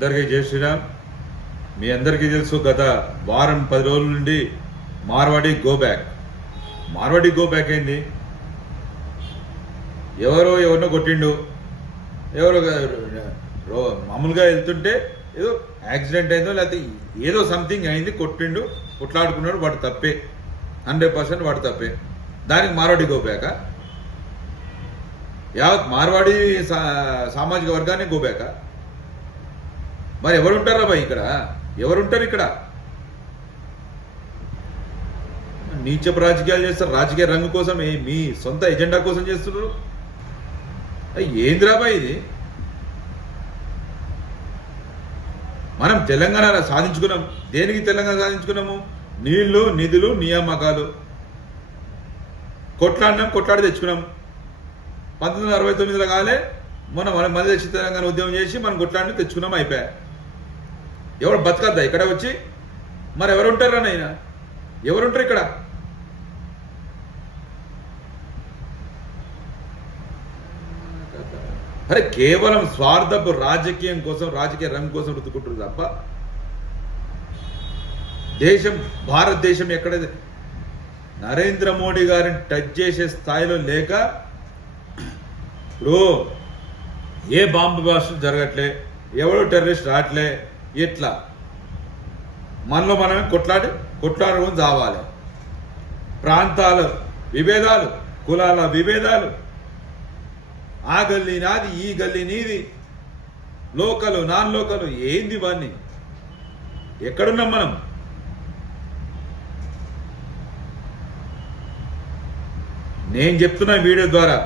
అందరికీ జై శ్రీరామ్. మీ అందరికీ తెలుసు, గత వారం 10 రోజుల నుండి మార్వాడి గో బ్యాక్ అయింది. ఎవరినో కొట్టిండు, ఎవరో మామూలుగా వెళ్తుంటే ఏదో యాక్సిడెంట్ అయిందో లేకపోతే ఏదో సంథింగ్ అయింది, కొట్టిండు, కొట్లాడుకున్నాడు. వాడు తప్పే, 100% వాడు తప్పే. దానికి మార్వాడి గో బ్యాక్, యావత్ మార్వాడి సామాజిక వర్గాన్ని గో బ్యాక్. మరి ఎవరుంటారా బాయ్ ఇక్కడ? ఎవరుంటారు ఇక్కడ? నీచపు రాజకీయాలు చేస్తారు. రాజకీయ రంగు కోసం, మీ సొంత ఎజెండా కోసం చేస్తున్నారు. ఏందిరా బాయ్ ఇది? మనం తెలంగాణ సాధించుకున్నాం. దేనికి తెలంగాణ సాధించుకున్నాము? నీళ్లు, నిధులు, నియామకాలు. కొట్లాడి తెచ్చుకున్నాం. 1969లో కాలే మన దేశ తెలంగాణ ఉద్యమం చేసి మనం కొట్లాడి తెచ్చుకున్నాం, అయిపోయా. ఎవరు బతకద్దా ఇక్కడ వచ్చి? మరి ఎవరుంటారా నాయన? ఎవరుంటారు ఇక్కడ? అరే కేవలం స్వార్థపు రాజకీయం కోసం, రాజకీయ రంగు కోసం రుద్దుకుంటారు తప్ప భారతదేశం ఎక్కడ నరేంద్ర మోడీ గారిని టచ్ చేసే స్థాయిలో లేక, ఇప్పుడు ఏ బాంబు బ్లాస్టులు జరగట్లే, ఎవడో టెర్రరిస్ట్ రావట్లే. ఇట్లా మనలో మనమే కొట్లాడుకొని చావాలి. ప్రాంతాల విభేదాలు, కులాల విభేదాలు, ఆ గల్లీ నాది, ఈ గల్లీ నీది, లోకలు నాన్ లోకలు, ఏంది ఇవన్నీ? ఎక్కడున్నాం మనం? నేను చెప్తున్న వీడియో ద్వారా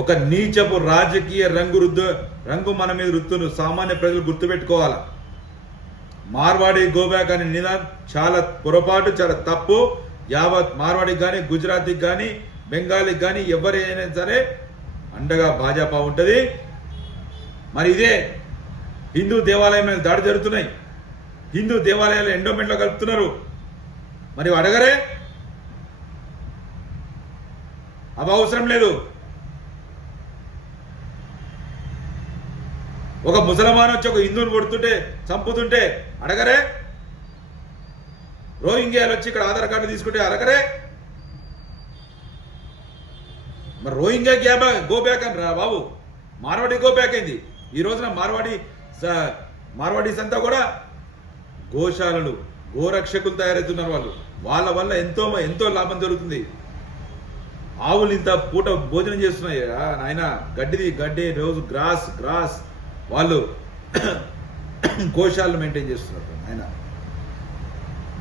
ఒక నీచపు రాజకీయ రంగు మన మీద రుద్దును సామాన్య ప్రజలు గుర్తుపెట్టుకోవాలి. మార్వాడి గోబ్యాక్ అనే నినాదం చాలా పొరపాటు, చాలా తప్పు. యావత్ మార్వాడికి కానీ, గుజరాతీకి కానీ, బెంగాలీకి కానీ ఎవరైనా సరే అండగా భాజపా ఉంటుంది. మరి ఇదే హిందూ దేవాలయం మీద దాడి జరుగుతున్నాయి, హిందూ దేవాలయాలు ఎండోమెంట్లో కలుపుతున్నారు. మరి అడగరే? అవి అవసరం లేదు. ఒక ముసల్మాన్ వచ్చి ఒక హిందువుని కొడుతుంటే, చంపుతుంటే అడగరే? రోహింగ్యాలు వచ్చి ఇక్కడ ఆధార్ కార్డు తీసుకుంటే అడగరే? మరి రోహింగ్యా గో బ్యాక్ అని రా బాబు. మార్వాడి గో బ్యాక్ అయింది. ఈ రోజున మార్వాడీస్ అంతా కూడా గోశాలలు, గోరక్షకులు తయారవుతున్నారు. వాళ్ళ వల్ల ఎంతో లాభం జరుగుతుంది. ఆవులు ఇంత పూట భోజనం చేస్తున్నాయి నాయన, గడ్డి రోజు గ్రాస్ వాళ్ళు గోశాలను మెయింటైన్ చేస్తున్నారు ఆయన.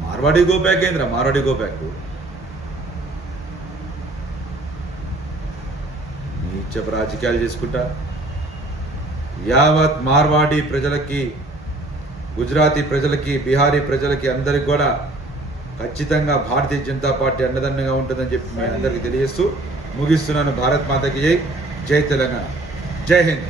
మార్వాడి గో బ్యాక్ అయిందిరా, మార్వాడి గో బ్యాక్. నీచపు రాజకీయాలు చేసుకుంటా యావత్ మార్వాడి ప్రజలకి, గుజరాతీ ప్రజలకి, బీహారీ ప్రజలకి అందరికి కూడా ఖచ్చితంగా భారతీయ జనతా పార్టీ అండదండగా ఉంటుందని చెప్పి నేను అందరికీ తెలియజేస్తూ ముగిస్తున్నాను. భారత్ మాతకి జై, జై తెలంగాణ, జై హింద్.